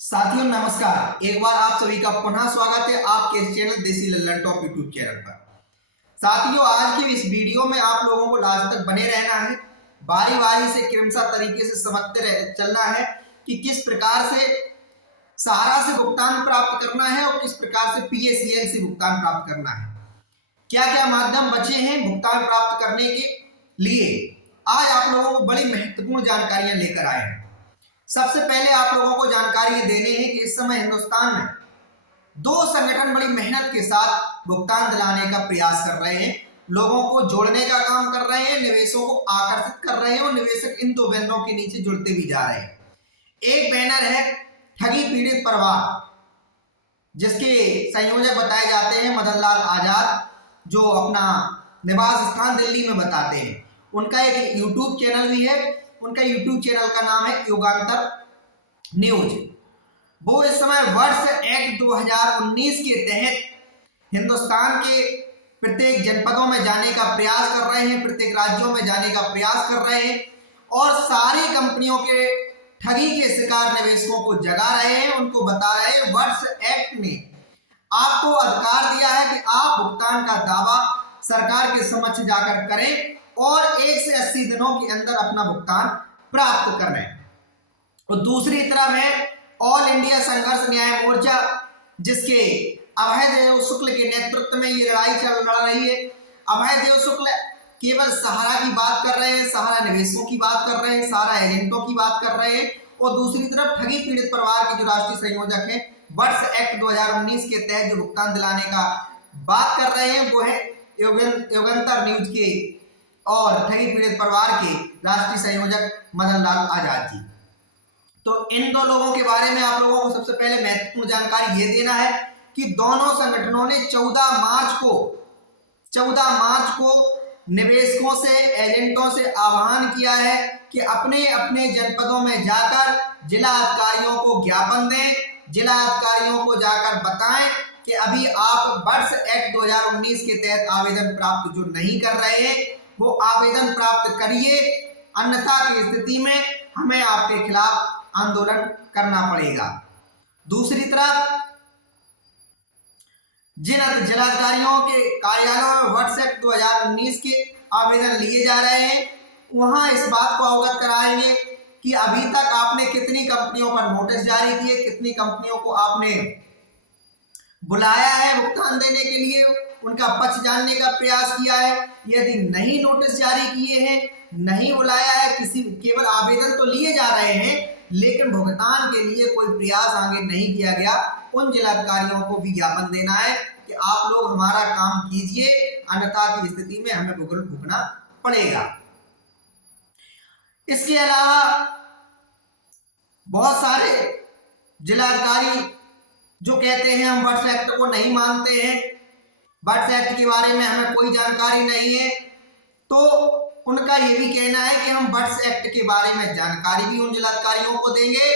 साथियों नमस्कार। एक बार आप सभी का पुनः स्वागत है आपके चैनल देसी लल्लन टॉप यूट्यूब चैनल पर। साथियों आज की इस वीडियो में आप लोगों को लास्ट तक बने रहना है, बारी बारी से क्रमशः तरीके से समझते चलना है कि किस प्रकार से सहारा से भुगतान प्राप्त करना है और किस प्रकार से PACL से भुगतान प्राप्त करना है। क्या क्या माध्यम बचे हैं भुगतान प्राप्त करने के लिए। आज आप लोगों को बड़ी महत्वपूर्ण जानकारियां लेकर आए हैं। सबसे पहले आप लोगों को जानकारी देनी है कि इस समय हिंदुस्तान में दो संगठन बड़ी मेहनत के साथ भुगतान दिलाने का प्रयास कर रहे हैं, लोगों को जोड़ने का काम कर रहे हैं, निवेशों को आकर्षित कर रहे हैं और निवेशक इन दो बैनरों के नीचे जुड़ते भी जा रहे हैं। एक बैनर है ठगी पीड़ित परिवार, जिसके संयोजक बताए जाते हैं मदन लाल आजाद, जो अपना निवास स्थान दिल्ली में बताते हैं। उनका एक यूट्यूब चैनल भी है, उनका यूट्यूब चैनल का नाम है युगांतर न्यूज। वो इस समय वर्ष एक्ट 2019 के तहत हिंदुस्तान के प्रत्येक जनपदों में जाने का प्रयास कर रहे हैं, प्रत्येक राज्यों में जाने का प्रयास कर रहे हैं और सारी कंपनियों के ठगी के शिकार निवेशकों को जगा रहे हैं। उनको बता रहे हैं वर्ष एक्ट ने आपको अधिकार दिया है कि आप भुगतान का दावा सरकार के समक्ष जाकर करें और 1 से 80 दिनों के अंदर अपना भुगतान प्राप्त करना है। और दूसरी तरफ है ऑल इंडिया संघर्ष न्याय मोर्चा, जिसके अभय देव शुक्ल के नेतृत्व में ये लड़ाई चल रही है। अभय देव शुक्ल केवल सहारा की बात कर रहे हैं, सहारा निवेशकों की बात कर रहे हैं, सहारा एजेंटों की बात कर रहे हैं और दूसरी तरफ ठगी पीड़ित परिवार के जो राष्ट्रीय संयोजक हैं वर्ष एक्ट 2019 के तहत जो भुगतान दिलाने का बात कर रहे हैं वो है युगांतर न्यूज के और ठगी पीड़ित परिवार के राष्ट्रीय संयोजक मदन लाल आजाद जी। तो इन दो लोगों के बारे में आप लोगों को सबसे पहले महत्वपूर्ण जानकारी ये देना है कि दोनों संगठनों ने 14 मार्च को निवेशकों से, एजेंटों से आह्वान किया है कि अपने अपने जनपदों में जाकर जिला अधिकारियों को ज्ञापन दें, जिला अधिकारियों को जाकर बताएं कि अभी आप वर्ष एक्ट 2019 के तहत आवेदन प्राप्त जो नहीं कर रहे हैं वो आवेदन प्राप्त करिए, अन्यथा की स्थिति में हमें आपके खिलाफ आंदोलन करना पड़ेगा। दूसरी तरफ जिन जिलाधिकारियों के कार्यालयों में वर्ष एक्ट 2019 के आवेदन लिए जा रहे हैं वहां इस बात को अवगत कराएंगे कि अभी तक आपने कितनी कंपनियों पर नोटिस जारी किए, कितनी कंपनियों को आपने बुलाया है भुगतान देने के लिए, उनका पक्ष जानने का प्रयास किया है। यदि नहीं नोटिस जारी किए हैं, नहीं बुलाया है, किसी केवल आवेदन तो लिए जा रहे हैं लेकिन भुगतान के लिए कोई प्रयास आगे नहीं किया गया, उन जिलाधिकारियों को भी ज्ञापन देना है कि आप लोग हमारा काम कीजिए, अन्यथा की स्थिति में हमें भुगतना पड़ेगा। इसके अलावा बहुत सारे जिलाधिकारी जो कहते हैं हम वर्ष एक्ट को नहीं मानते हैं, वर्ष एक्ट के बारे में हमें कोई जानकारी नहीं है, तो उनका ये भी कहना है कि हम वर्ष एक्ट के बारे में जानकारी भी उन जिलाधिकारियों को देंगे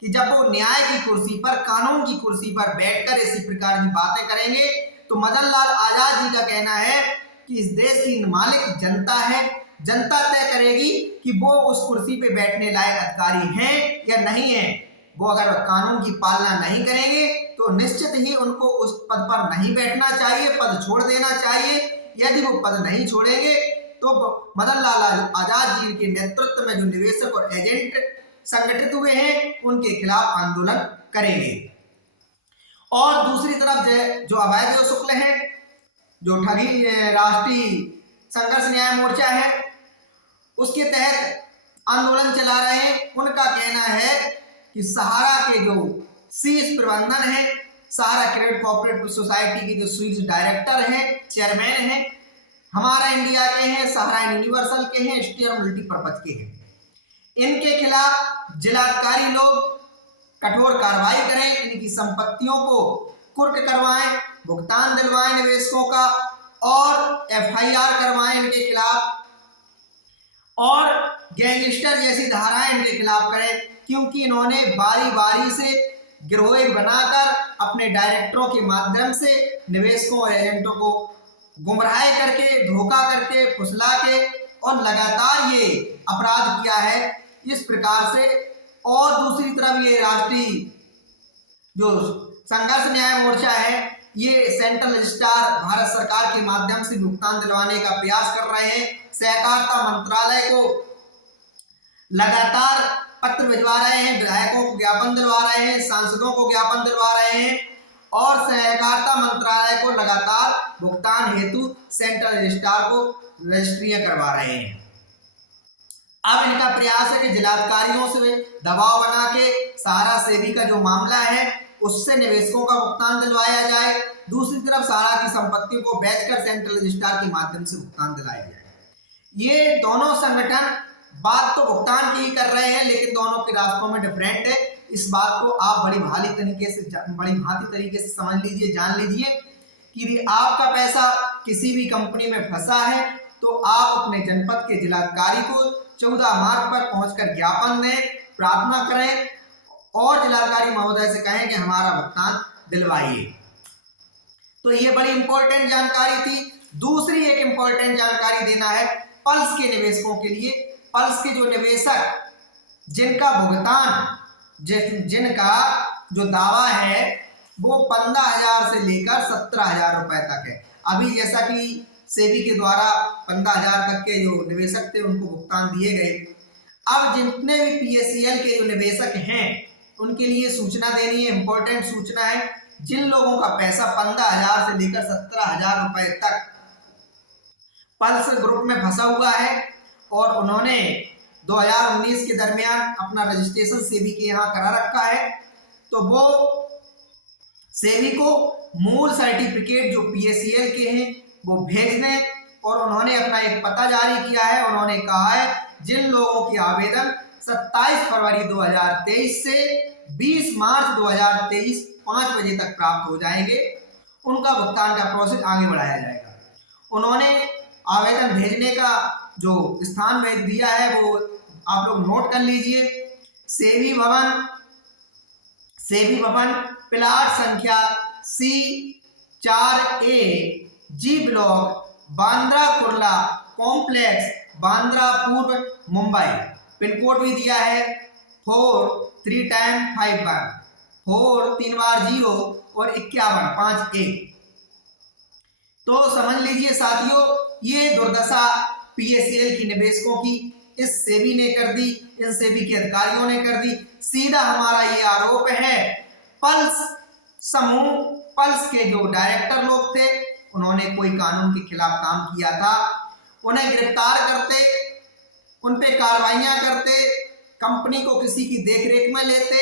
कि जब वो न्याय की कुर्सी पर, कानून की कुर्सी पर बैठकर इसी प्रकार की बातें करेंगे तो मदन लाल आजाद जी का कहना है कि इस देश की मालिक जनता है, जनता तय करेगी कि वो उस कुर्सी पे बैठने लायक अधिकारी हैं या नहीं है। वो अगर कानून की पालना नहीं करेंगे तो निश्चित ही उनको उस पद पर नहीं बैठना चाहिए, पद छोड़ देना चाहिए। यदि वो पद नहीं छोड़ेंगे तो मदन लाल आजाद जी के नेतृत्व में जो निवेशक और एजेंट संगठित हुए हैं उनके खिलाफ आंदोलन करेंगे। और दूसरी तरफ जो अभय देव शुक्ल है, जो ठगी राष्ट्रीय संघर्ष न्याय मोर्चा है, उसके तहत आंदोलन चला रहे हैं। उनका कहना है कि सहारा के जो शीर्ष प्रबंधन है, सहारा क्रेडिट कोऑपरेटिव सोसाइटी के जो शीर्ष डायरेक्टर हैं, चेयरमैन हैं, हमारा इंडिया के हैं, सहारा यूनिवर्सल के हैं, स्टेयर मल्टीपर्पज के हैं, इनके खिलाफ जिलाधिकारी लोग कठोर कार्रवाई करें, इनकी संपत्तियों को कुर्क करवाएं, भुगतान दिलवाएं निवेशकों का और FIR करवाएं इनके खिलाफ और गैंगस्टर जैसी धाराएं इनके खिलाफ करें, क्योंकि इन्होंने बारी बारी से गिरोह बनाकर अपने डायरेक्टरों के माध्यम से निवेशकों और एजेंटों को गुमराह करके, धोखा करके, फुसला के और लगातार ये अपराध किया है। इस प्रकार से और दूसरी तरफ ये राष्ट्रीय जो संघर्ष न्याय मोर्चा है, ये सेंट्रल रजिस्ट्रार भारत सरकार के माध्यम से भुगतान दिलवाने का प्रयास कर रहे हैं। सहकारिता मंत्रालय को लगातार पत्र भिजवा रहे हैं, विधायकों को ज्ञापन दिलवा रहे हैं, सांसदों को ज्ञापन दिलवा रहे हैं और सहकारिता मंत्रालय को लगातार भुगतान हेतु सेंट्रल रजिस्ट्रार को रजिस्ट्रियां करवा रहे हैं। अब इनका प्रयास है कि जिलाधिकारियों से दबाव बना के सहारा सेवी का जो मामला है उससे निवेशकों का भुगतान दिलवाया जाए, दूसरी तरफ सहारा की संपत्ति को बेचकर सेंट्रल रजिस्ट्रार के माध्यम से भुगतान दिलाया जाए। ये दोनों संगठन बात तो भुगतान की ही कर रहे हैं, लेकिन दोनों के रास्तों में डिफरेंट है। इस बात को आप बड़ी भांति तरीके से समझ लीजिए, जान लीजिए कि आपका पैसा किसी भी कंपनी में फंसा है तो आप अपने जनपद के जिलाधिकारी को 14 मार्च पर पहुंचकर ज्ञापन दें, प्रार्थना करें और जिलाधिकारी महोदय से कहें कि हमारा भुगतान दिलवाइए। तो ये बड़ी इंपॉर्टेंट जानकारी थी। दूसरी एक इंपॉर्टेंट जानकारी देना है पल्स के निवेशकों के लिए। पल्स के जो निवेशक जिनका भुगतान जिनका जो दावा है वो 15,000 से लेकर 17,000 रुपए तक है। अभी जैसा कि सेबी के द्वारा 15,000 तक के जो निवेशक थे उनको भुगतान दिए गए। अब जितने भी पीएससीएल के जो निवेशक हैं उनके लिए सूचना देनी है, इंपॉर्टेंट सूचना है। जिन लोगों का पैसा 15,000 से लेकर 17,000 रुपए तक पल्स ग्रुप में फंसा हुआ है और उन्होंने 2019 के दरमियान अपना रजिस्ट्रेशन सेबी के यहाँ करा रखा है, तो वो सेबी को मूल सर्टिफिकेट जो पीएससीएल के हैं वो भेज दें। और उन्होंने अपना एक पता जारी किया है। उन्होंने कहा है जिन लोगों के आवेदन 27 फरवरी 2023 से 20 मार्च 2023 5 बजे तक प्राप्त हो जाएंगे, उनका भुगतान का प्रोसेस आगे बढ़ाया जाएगा। उन्होंने आवेदन भेजने का जो स्थान भेज दिया है वो आप लोग नोट कर लीजिए। सेवी भवन प्लाट संख्या C4A जी ब्लॉक, बांद्रा कुर्ला कॉम्प्लेक्स, बांद्रा पूर्व, मुंबई। पिन कोड भी दिया है 4351 4 3 बार 0 और 5151। तो समझ लीजिए साथियों, ये दुर्दशा पीएससीएल की निवेशकों की इस सेबी ने कर दी, इन सेबी के अधिकारियों ने कर दी। सीधा हमारा ये आरोप है पल्स के जो डायरेक्टर लोग थे उन्होंने कोई कानून के खिलाफ काम किया था। उन्हें गिरफ्तार करते, उन पे कार्रवाइयां करते, कंपनी को किसी की देखरेख में लेते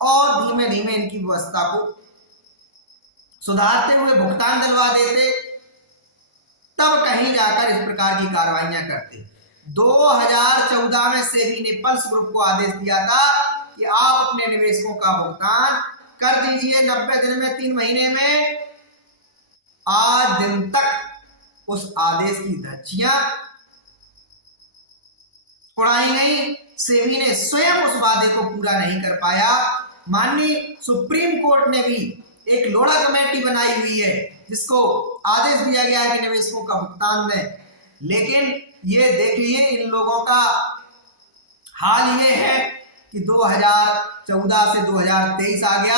और धीमे धीमे इनकी व्यवस्था को सुधारते हुए भुगतान दिलवा देते, तब कहीं जाकर इस प्रकार की कार्रवाइयां करते। 2014 में सेबी ने पल्स ग्रुप को आदेश दिया था कि आप अपने निवेशकों का भुगतान कर दीजिए 90 दिन में, 3 महीने में। आज दिन तक उस आदेश की धज्जियां उड़ाई गई। सेबी ने स्वयं उस वादे को पूरा नहीं कर पाया। माननीय सुप्रीम कोर्ट ने भी एक लोढ़ा कमेटी बनाई हुई है जिसको आदेश दिया गया है कि निवेशकों का भुगतान दें, लेकिन ये देखिए इन लोगों का हाल ये है कि 2014 से 2023 आ गया,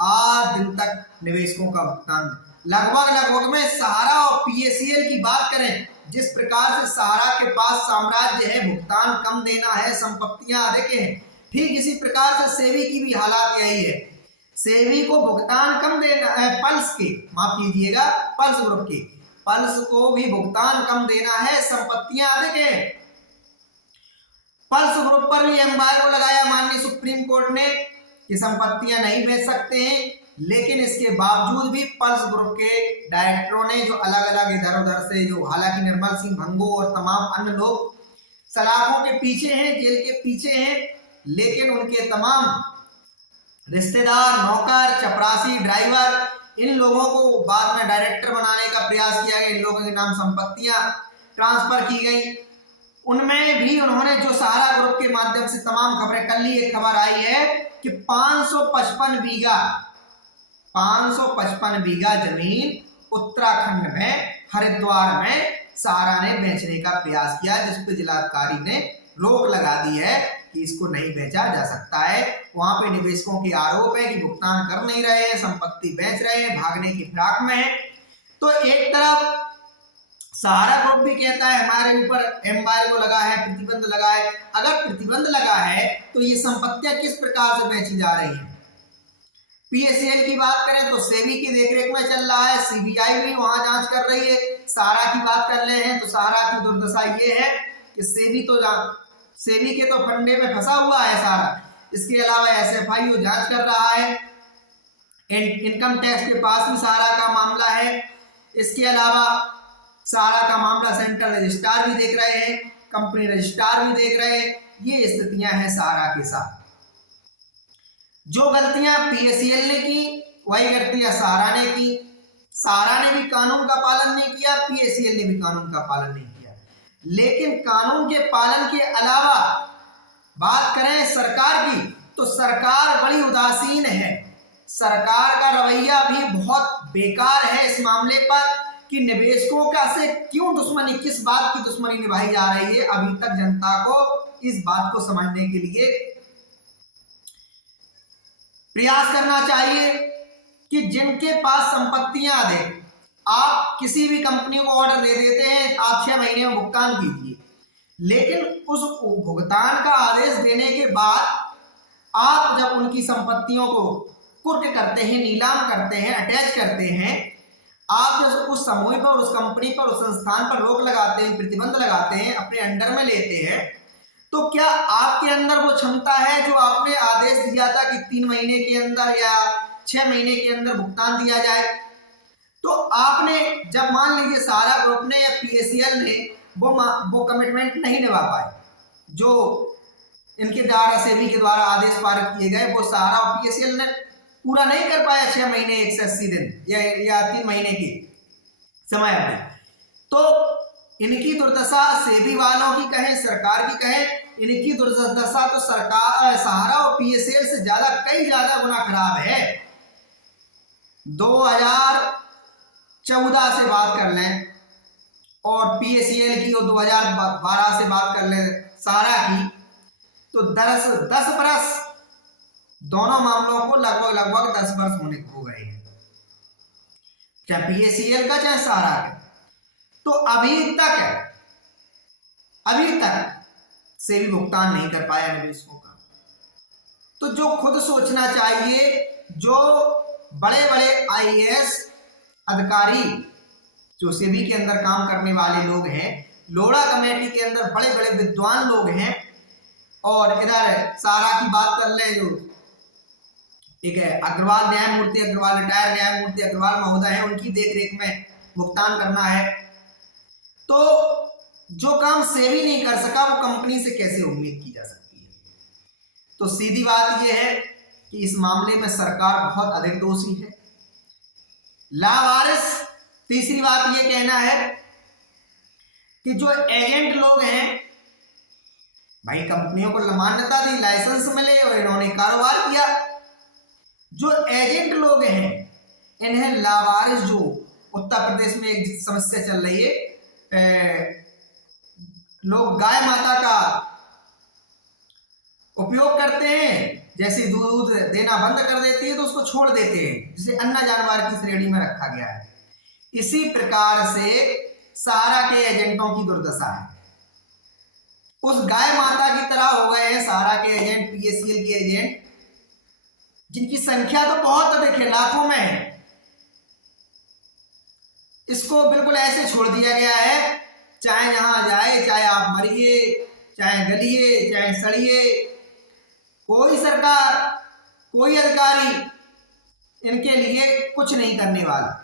आज दिन तक निवेशकों का भुगतान लगभग में सहारा और पीएससीएल की बात करें, जिस प्रकार से सहारा के पास साम्राज्य है, भुगतान कम देना है, संपत्तियां अधिक हैं, ठीक इसी प्रकार से सेबी की भी हालात यही है। सेबी को भुगतान कम देना है, माफ कीजिएगा पल्स ग्रुप के, पल्स को भी भुगतान कम देना है, संपत्तियां अधिक हैं। पल्स ग्रुप पर भी एम्बार्गो लगाया माननीय सुप्रीम कोर्ट ने कि संपत्तियां नहीं बेच सकते हैं, लेकिन इसके बावजूद भी पल्स ग्रुप के डायरेक्टरों ने जो अलग अलग इधर उधर से जो, हालांकि निर्मल सिंह भंगो और तमाम अन्य लोग सलाखों के पीछे हैं, जेल के पीछे हैं, लेकिन उनके तमाम रिश्तेदार, नौकर, चपरासी, ड्राइवर, इन लोगों को बाद में डायरेक्टर बनाने का प्रयास किया गया। इन लोगों के नाम संपत्तियां ट्रांसफर की गई। उनमें भी उन्होंने जो सहारा ग्रुप के माध्यम से तमाम खबरें कर ली। एक खबर आई है कि 555 बीघा जमीन उत्तराखंड में हरिद्वार में सहारा ने बेचने का प्रयास किया, जिस पर जिलाधिकारी ने रोक लगा दी है कि इसको नहीं बेचा जा सकता है। वहां पे निवेशकों के आरोप है कि भुगतान कर नहीं रहे हैं, संपत्ति बेच रहे हैं, भागने की फिराक में है। तो एक तरफ सहारा ग्रुप भी कहता है हमारे ऊपर एम्बार्गो लगा है, प्रतिबंध लगा है। अगर प्रतिबंध लगा है तो ये संपत्तियां किस प्रकार से बेची जा रही हैं? पीएसएल की बात करें तो सेबी की देखरेख में चल रहा है, सीबीआई भी वहां जांच कर रही है। सहारा की बात कर रहे हैं तो सहारा की दुर्दशा ये है कि सेबी के तो फंडे में फंसा हुआ है सहारा। इसके अलावा एसएफआई जांच कर रहा है, इनकम टैक्स के पास भी सहारा का मामला है। इसके अलावा सहारा का मामला सेंट्रल रजिस्ट्रार भी देख रहे हैं, कंपनी रजिस्ट्रार भी देख रहे हैं। ये स्थितियां हैं सहारा के साथ। जो गलतियां पीएसएल ने की वही गलतियां सहारा ने की। सहारा ने भी कानून का पालन नहीं किया, पीएसएल ने भी कानून का पालन नहीं किया। लेकिन कानून के पालन के अलावा बात करें सरकार की तो सरकार बड़ी उदासीन है। सरकार का रवैया भी बहुत बेकार है इस मामले पर कि निवेशकों का से क्यों दुश्मनी, किस बात की दुश्मनी निभाई जा रही है। अभी तक जनता को इस बात को समझने के लिए प्रयास करना चाहिए कि जिनके पास संपत्तियां अधिक, आप किसी भी कंपनी को ऑर्डर दे देते हैं आप 6 महीने में भुगतान कीजिए, लेकिन उस भुगतान का आदेश देने के बाद आप जब उनकी संपत्तियों को कुर्क करते हैं, नीलाम करते हैं, अटैच करते हैं, आप जब उस समूह पर, उस कंपनी पर, उस संस्थान पर रोक लगाते हैं, प्रतिबंध लगाते हैं, अपने अंडर में लेते हैं, तो क्या आपके अंदर वो क्षमता है जो आपने आदेश दिया था कि 3 महीने के अंदर या 6 महीने के अंदर भुगतान दिया जाए? तो आपने जब मान लीजिए सहारा ग्रुप ने या पीएसएल ने वो कमिटमेंट नहीं निभा पाए जो इनके द्वारा सेबी के द्वारा आदेश पारित किए गए, वो सहारा और पीएसएल ने पूरा नहीं कर पाया 6 महीने 180 दिन या 3 महीने की समय अवधि। तो इनकी दुर्दशा सेबी वालों की कहें, सरकार की कहें, इनकी दुर्दशा तो सरकार, सहारा और पीएसएल से कई ज्यादा गुना खराब है। 2014 से बात कर लें और पीएसएल की, और 2012 से बात कर लें सहारा की, तो 10 बरस, दोनों मामलों को लगभग 10 वर्ष होने हो गए हैं, चाहे पीएसएल का चाहे सहारा का। तो अभी तक सेबी भुगतान नहीं कर पाया निवेशकों का। तो जो खुद सोचना चाहिए, जो बड़े बड़े आईएएस अधिकारी जो सेबी के अंदर काम करने वाले लोग हैं, लोढ़ा कमेटी के अंदर बड़े बड़े विद्वान लोग हैं, और इधर सहारा की बात कर ले जो एक है अग्रवाल न्यायमूर्ति अग्रवाल, रिटायर्ड न्यायमूर्ति अग्रवाल महोदय है, उनकी देखरेख में भुगतान करना है। तो जो काम सेबी नहीं कर सका वो कंपनी से कैसे उम्मीद की जा सकती है? तो सीधी बात यह है कि इस मामले में सरकार बहुत अधिक दोषी है। लावारिस, तीसरी बात यह कहना है कि जो एजेंट लोग हैं, भाई कंपनियों को मान्यता दी, लाइसेंस मिले और इन्होंने कारोबार किया। जो एजेंट लोग हैं इन्हें लावारिस, जो उत्तर प्रदेश में एक समस्या चल रही है, लोग गाय माता का उपयोग करते हैं, जैसे दूध देना बंद कर देती है तो उसको छोड़ देते हैं, जिसे अन्य जानवर की श्रेणी में रखा गया है। इसी प्रकार से सहारा के एजेंटों की दुर्दशा है, उस गाय माता की तरह हो गए हैं सहारा के एजेंट, पीएसएल के एजेंट, जिनकी संख्या तो बहुत अधिक है, लाखों में है। इसको बिल्कुल ऐसे छोड़ दिया गया है, चाहे यहां जाए, चाहे आप मरिए, चाहे गलिए, चाहे सड़िए, कोई सरकार, कोई अधिकारी इनके लिए कुछ नहीं करने वाला।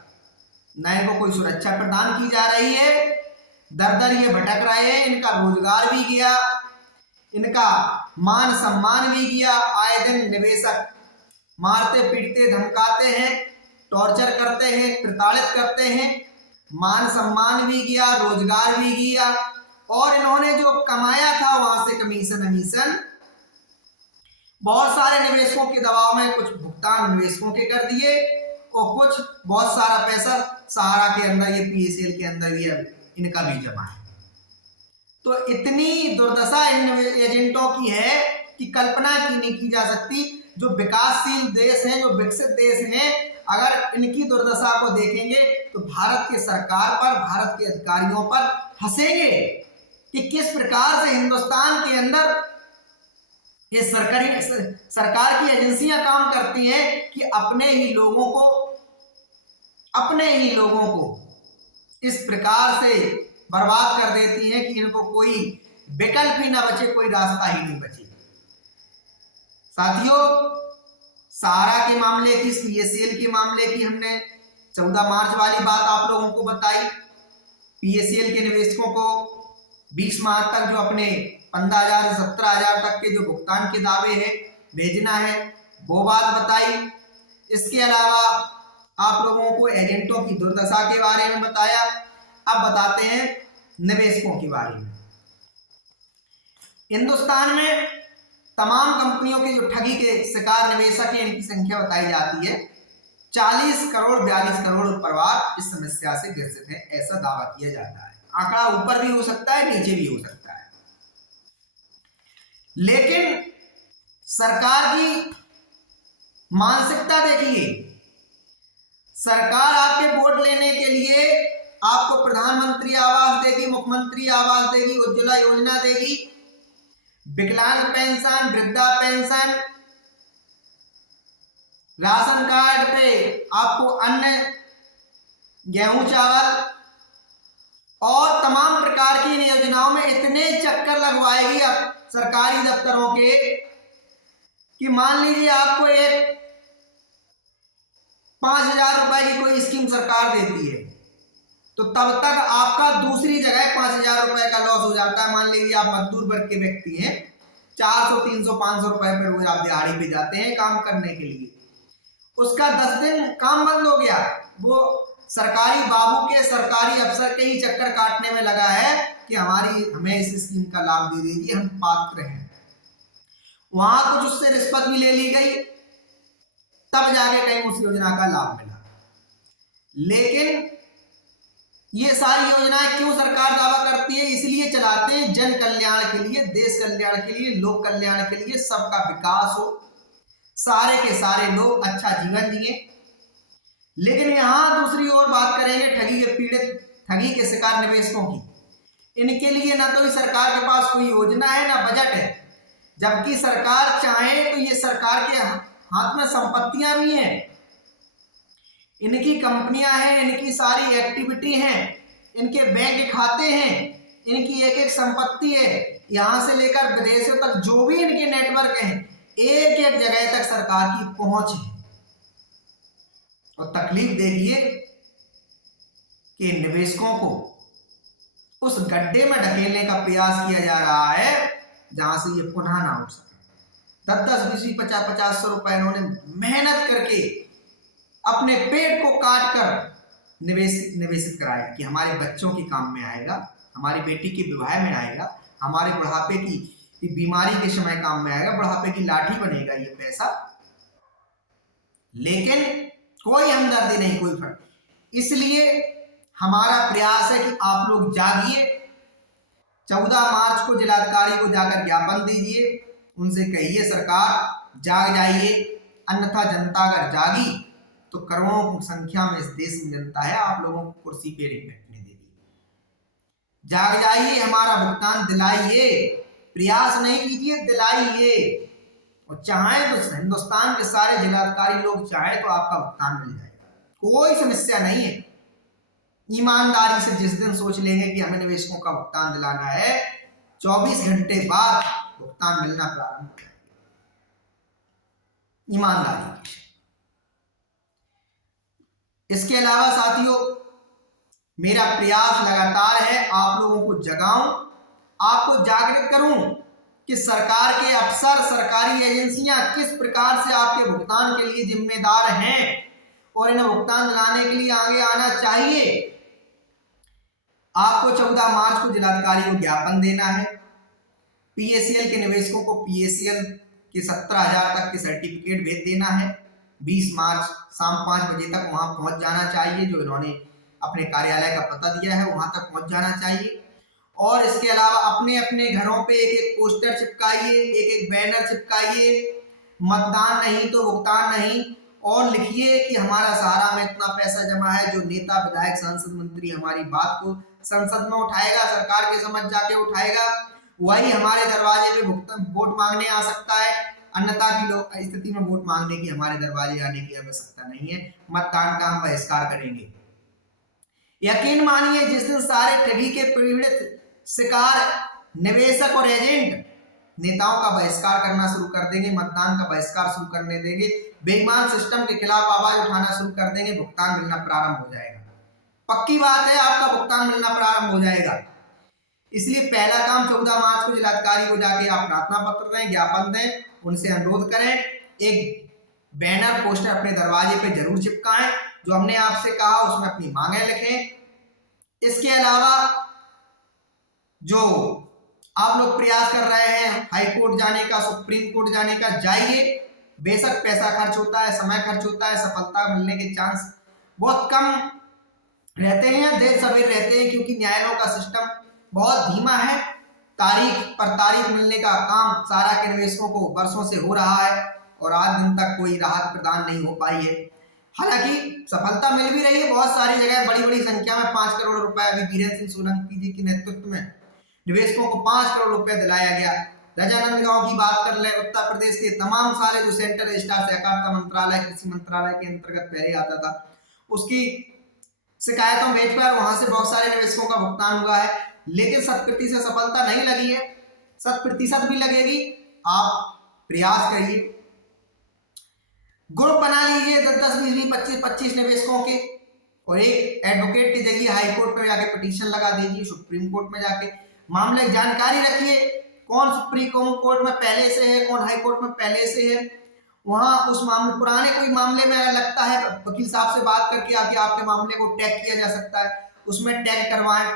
न इनको कोई सुरक्षा प्रदान की जा रही है, दर दर ये भटक रहे हैं, इनका रोजगार भी गया, इनका मान सम्मान भी गया। आए दिन निवेशक मारते पीटते धमकाते हैं, टॉर्चर करते हैं, प्रताड़ित करते हैं, मान सम्मान भी गया, रोजगार भी गया, और इन्होंने जो कमाया था वहां से कमीशन बहुत सारे निवेशकों के दबाव में कुछ भुगतान निवेशकों के कर दिए, और कुछ बहुत सारा पैसा सहारा के अंदर, ये पीएसएल के अंदर भी इनका भी जमा है। तो इतनी दुर्दशा इन एजेंटों की है कि कल्पना की नहीं की जा सकती। जो विकासशील देश हैं, जो विकसित देश हैं, अगर इनकी दुर्दशा को देखेंगे तो भारत की सरकार पर, भारत के अधिकारियों पर हंसेंगे कि किस प्रकार से हिंदुस्तान के अंदर ये सरकार की एजेंसियां काम करती हैं कि अपने ही लोगों को इस प्रकार से बर्बाद कर देती हैं कि इनको कोई विकल्प ही ना बचे, कोई रास्ता ही नहीं बचे। साथियों, सहारा के मामले की, पीएसएल के मामले की हमने 14 मार्च वाली बात आप लोगों को बताई। पीएसएल के निवेशकों को 20 मार्च तक जो अपने 15,000 से 17,000 तक के जो भुगतान के दावे हैं भेजना है, वो बात बताई। इसके अलावा आप लोगों को एजेंटों की दुर्दशा के बारे में बताया। अब बताते हैं निवेशकों के बारे में। हिंदुस्तान में तमाम कंपनियों के जो ठगी के शिकार निवेशक हैं, इनकी संख्या बताई जाती है 40 करोड़ 42 करोड़ परिवार इस समस्या से ग्रसित है, ऐसा दावा किया जाता है। आंकड़ा ऊपर भी हो सकता है, नीचे भी हो सकता है। लेकिन सरकार की मानसिकता देखिए, सरकार आपके वोट लेने के लिए आपको प्रधानमंत्री आवास देगी, मुख्यमंत्री आवास देगी, उज्ज्वला योजना देगी, विकलांग पेंशन, वृद्धा पेंशन, राशन कार्ड पे आपको अन्न, गेहूं, चावल और तमाम प्रकार की योजनाओं में इतने चक्कर लगवाएगी अब सरकारी दफ्तरों के कि मान लीजिए आपको एक 5,000 रुपए की कोई स्कीम सरकार देती है तो तब तक आपका दूसरी जगह 5,000 रुपए का लॉस हो जाता है। मान लीजिए आप मजदूर वर्ग के व्यक्ति हैं, 400 300 500 रुपए पर रोज आप दिहाड़ी पे जाते हैं काम करने के लिए, उसका 10 दिन काम बंद हो गया, वो सरकारी बाबू के, सरकारी अफसर के ही चक्कर काटने में लगा है कि हमें इस स्कीम का लाभ दे दीजिए, हम पात्र हैं। वहां कुछ उससे रिश्वत भी ले ली गई, तब जाके कहीं उस योजना का लाभ मिला। लेकिन ये सारी योजनाएं क्यों सरकार दावा करती है? इसलिए चलाते हैं जन कल्याण के लिए, देश कल्याण के लिए, लोक कल्याण के लिए, सबका विकास हो, सारे के सारे लोग अच्छा जीवन जिए। लेकिन यहां दूसरी ओर बात करेंगे ठगी के शिकार निवेशकों की। इनके लिए ना तो सरकार के पास कोई योजना है ना बजट है, जबकि सरकार चाहे तो ये सरकार के हाथ में संपत्तियां भी हैं, इनकी कंपनियां हैं, इनकी सारी एक्टिविटी हैं, इनके बैंक खाते हैं, इनकी एक एक संपत्ति है, यहां से लेकर विदेशों तक जो भी इनके नेटवर्क हैं, एक एक जगह तक सरकार की पहुंच है। और तकलीफ देखिए कि निवेशकों को उस गड्ढे में ढकेलने का प्रयास किया जा रहा है जहां से ये पुनः ना उठ सके। 10-10 20 50 रुपए इन्होंने मेहनत करके अपने पेट को काट कर निवेशित कराया कि हमारे बच्चों के काम में आएगा, हमारी बेटी के विवाह में आएगा, हमारे बुढ़ापे की बीमारी के समय काम में आएगा, बुढ़ापे की लाठी बनेगा ये पैसा। लेकिन कोई हमदर्दी नहीं, कोई फर्क। इसलिए हमारा प्रयास है कि आप लोग जागिए, 14 मार्च को जिलाधिकारी को जाकर ज्ञापन दीजिए, उनसे कहिए सरकार जाग जाइए, अन्यथा जनता अगर जागी तो करोड़ों की संख्या में इस देश में जनता है, आप लोगों को कुर्सी पे नहीं बैठने देगी। जाग जाइए, हमारा भुगतान दिलाइए, प्रयास नहीं कीजिए, दिलाइए। और चाहे तो हिंदुस्तान के सारे जिलाधिकारी लोग चाहे तो आपका भुगतान मिल जाएगा, कोई समस्या नहीं है। ईमानदारी से जिस दिन सोच लेंगे कि हमें निवेशकों का भुगतान दिलाना है, 24 घंटे बाद भुगतान मिलना प्रारंभ हो जाएगा, ईमानदारी। इसके अलावा साथियों, मेरा प्रयास लगातार है आप लोगों को जगाऊं, आपको जागृत करूं कि सरकार के अफसर, सरकारी एजेंसियां किस प्रकार से आपके भुगतान के लिए जिम्मेदार हैं और इन्हें भुगतान दिलाने के लिए आगे आना चाहिए। आपको 14 मार्च को जिलाधिकारी को ज्ञापन देना है, पीएसएल के निवेशकों को पीएसएल के 17,000 तक के सर्टिफिकेट भेज देना है। 20 मार्च शाम 5 बजे तक वहां पहुंच जाना चाहिए, जो इन्होंने अपने कार्यालय का पता दिया है वहां तक पहुंच जाना चाहिए। और इसके अलावा अपने अपने घरों पे एक एक पोस्टर चिपकाइए, एक एक बैनर चिपकाइए, मतदान नहीं तो भुगतान नहीं, और लिखिए कि हमारा सहारा में इतना पैसा जमा है। जो नेता विधायक सांसद मंत्री हमारी बात को संसद में उठाएगा, सरकार के समझ जाके उठाएगा, वही हमारे दरवाजे पे भुगतान वोट मांगने आ सकता है। अन्यथा की स्थिति में वोट मांगने की हमारे दरवाजे आने की आवश्यकता नहीं है। मतदान का हम बहिष्कार करेंगे। यकीन मानिए, जिस दिन सारे ठगी के पीड़ित शिकार निवेशक और एजेंट नेताओं का बहिष्कार करना शुरू कर देंगे, मतदान का बहिष्कार शुरू करने देंगे, बेईमान सिस्टम के खिलाफ आवाज उठाना शुरू कर देंगे, भुगतान मिलना प्रारंभ हो जाएगा। पक्की बात है, आपका भुगतान मिलना प्रारंभ हो जाएगा। इसलिए पहला काम 14 मार्च को जिलाधिकारी को जाके आप प्रार्थना पत्र दें, ज्ञापन दें, उनसे अनुरोध करें, एक बैनर पोस्टर अपने दरवाजे पे जरूर चिपकाएं, जो हमने आपसे कहा उसमें अपनी मांगे लिखें। इसके अलावा जो आप लोग प्रयास कर रहे हैं हाई कोर्ट जाने का, सुप्रीम कोर्ट जाने का, जाइए। बेशक पैसा खर्च होता है, समय खर्च होता है, सफलता मिलने के चांस बहुत कम रहते हैं, देर सवेर रहते हैं, क्योंकि न्यायालयों का सिस्टम बहुत धीमा है। तारीख पर तारीख मिलने का काम सारा के निवेशकों को वर्षों से हो रहा है और आज दिन तक कोई राहत प्रदान नहीं हो पाई है। हालांकि सफलता मिल भी रही है, बहुत सारी जगह बड़ी बड़ी संख्या में 5 करोड़ रुपए अभी वीरेंद्र सिंह सोलंकी जी के नेतृत्व में निवेशकों को 5 करोड़ रुपए दिलाया गया। राजानंद गांव की बात कर ले, उत्तर प्रदेश के तमाम सारे जो सेंटर रजिस्ट्रार सहकारिता मंत्रालय, कृषि मंत्रालय के अंतर्गत पहले आता था, उसकी शिकायतों भेज पर वहां से बहुत सारे निवेशकों का भुगतान हुआ है। लेकिन 100% सफलता नहीं लगी है, 100% भी लगेगी। आप प्रयास करिए, ग्रुप बना लीजिए 10-10, 20-20, 25 निवेशकों के, और एक एडवोकेट के जरिए हाई कोर्ट में जाके पिटीशन लगा दीजिए, सुप्रीम कोर्ट में जाके मामले की जानकारी रखिए, कौन सुप्रीम कोर्ट में पहले से है, कौन हाई कोर्ट में पहले से है। वहां उस मामले, पुराने कोई मामले में अगर लगता है, वकील साहब से बात करके आके आपके मामले को टैग किया जा सकता है, उसमें टैग करवाएं।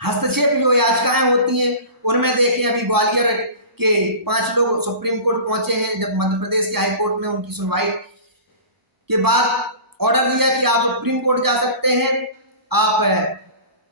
हस्तक्षेप जो याचिकाएं होती हैं उनमें देखिए, अभी ग्वालियर के 5 लोग सुप्रीम कोर्ट पहुंचे हैं, जब मध्य प्रदेश के हाई कोर्ट ने उनकी सुनवाई के बाद ऑर्डर दिया कि आप सुप्रीम कोर्ट जा सकते हैं, आप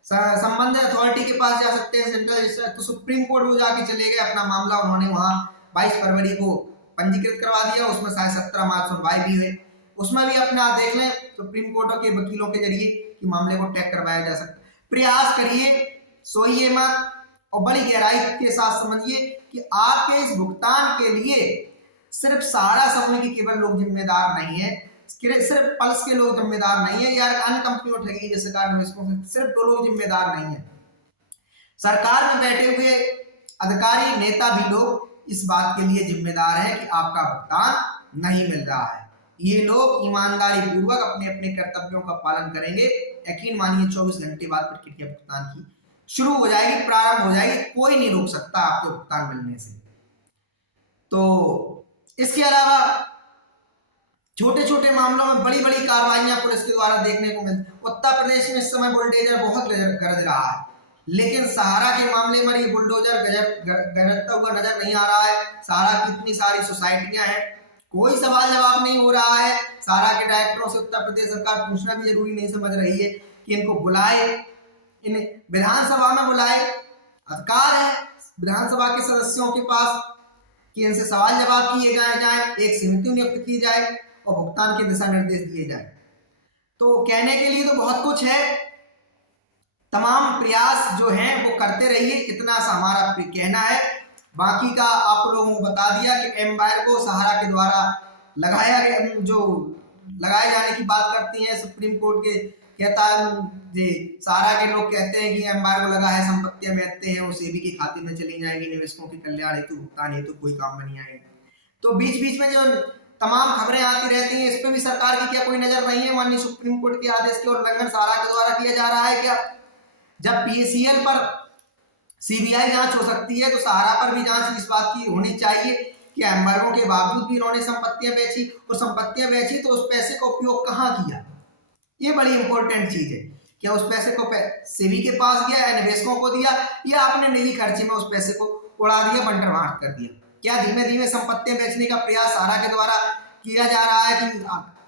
संबंधित अथॉरिटी के पास जा सकते हैं, सेंट्रल। तो सुप्रीम कोर्ट वो जाके चले गए, अपना मामला उन्होंने वहां 22 फरवरी को पंजीकृत करवा दिया। उसमें शायद 17 मार्च सुनवाई भी हुई, उसमें भी अपना देख लें सुप्रीम कोर्ट के वकीलों के जरिए कि मामले को टैग करवाया जा सकता है। प्रयास करिए, सोइए मत, और बड़ी गहराई के साथ समझिए कि आपके इस भुगतान के लिए सिर्फ सहारा समूह के केवल लोग जिम्मेदार नहीं है, सिर्फ पल्स के लोग जिम्मेदार नहीं है, या अन्य कंपनियों ठगी जैसे निवेशकों से सिर्फ 2 लोग जिम्मेदार नहीं है। सरकार में बैठे हुए अधिकारी, नेता भी लोग इस बात के लिए जिम्मेदार है कि आपका भुगतान नहीं मिल रहा है। ये लोग ईमानदारी पूर्वक अपने अपने कर्तव्यों का पालन करेंगे। यकीन मानिए 24 घंटे बाद प्रक्रिया भुगतान की शुरू हो जाएगी, प्रारंभ हो जाएगी, कोई नहीं रोक सकता आपको भुगतान मिलने से। तो इसके अलावा छोटे छोटे मामलों में बड़ी बड़ी कार्रवाइयां पुलिस के द्वारा देखने को मिलती। उत्तर प्रदेश में इस समय बुलडोजर बहुत गरज रहा है, लेकिन सहारा के मामले में ये बुलडोजर गरजता हुआ नजर नहीं आ रहा है। सहारा की इतनी सारी सोसाइटियां हैं, कोई सवाल जवाब नहीं हो रहा है। सहारा के डायरेक्टरों से उत्तर प्रदेश सरकार पूछना भी जरूरी नहीं समझ रही है कि इनको बुलाए, इन्हें विधानसभा में बुलाए। अधिकार है विधानसभा के सदस्यों के पास कि इनसे सवाल जवाब किए जाए, एक समिति नियुक्त की जाए और भुगतान के दिशा निर्देश दिए जाए। तो कहने के लिए तो बहुत कुछ है, तमाम प्रयास जो हैं वो करते रहिए, इतना सा हमारा कहना है। बाकी का आप लोगों को बता दिया कि एम्बार्गो सहारा के द्वारा लगाया गया, जो लगाए जाने की बात करती हैं सुप्रीम कोर्ट के, कहता जी सहारा के लोग कहते हैं कि एम्बार्गो लगा है, संपत्तियां बेचते हैं, वो सेबी के खाते में चली जाएंगी, निवेशकों के कल्याण हेतु भुगतान हेतु कोई काम में नहीं आएगा। तो बीच बीच में जो तमाम खबरें आती रहती हैं, इस पर भी सरकार की क्या कोई नजर नहीं है? माननीय सुप्रीम कोर्ट के आदेश के उल्लंघन सहारा के द्वारा किया जा रहा है क्या? जब पीएसीएल पर सीबीआई जांच हो सकती है, तो सहारा पर भी जांच इस बात की होनी चाहिए कि एम्बार्गो के बावजूद भी इन्होंने संपत्तियां बेची, और संपत्तियां बेची तो उस पैसे का उपयोग कहाँ किया, ये बड़ी इंपॉर्टेंट चीज है। क्या उस पैसे को सेबी के पास गया या निवेशकों को दिया, या आपने निजी खर्चे में उस पैसे को उड़ा दिया, बंटर बांट कर दिया? क्या धीमे धीमे संपत्तियां बेचने का प्रयास सहारा के द्वारा किया जा रहा है कि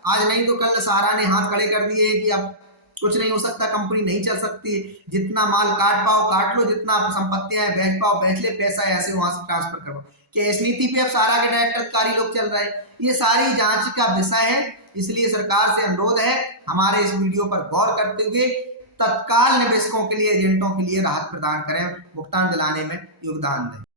आज नहीं तो कल सहारा ने हाथ खड़े कर दिए कि अब कुछ नहीं हो सकता, कंपनी नहीं चल सकती। जितना माल काट पाओ काट लो, जितना संपत्तियां हैं बेच पाओ बेच ले, पैसा ऐसे वहां से ट्रांसफर करो। क्या इस नीति पे अब सारा के डायरेक्टर अधिकारी लोग चल रहे हैं? ये सारी जांच का विषय है, इसलिए सरकार से अनुरोध है हमारे इस वीडियो पर गौर करते हुए तत्काल निवेशकों के लिए, एजेंटों के लिए राहत प्रदान करें, भुगतान दिलाने में योगदान दें।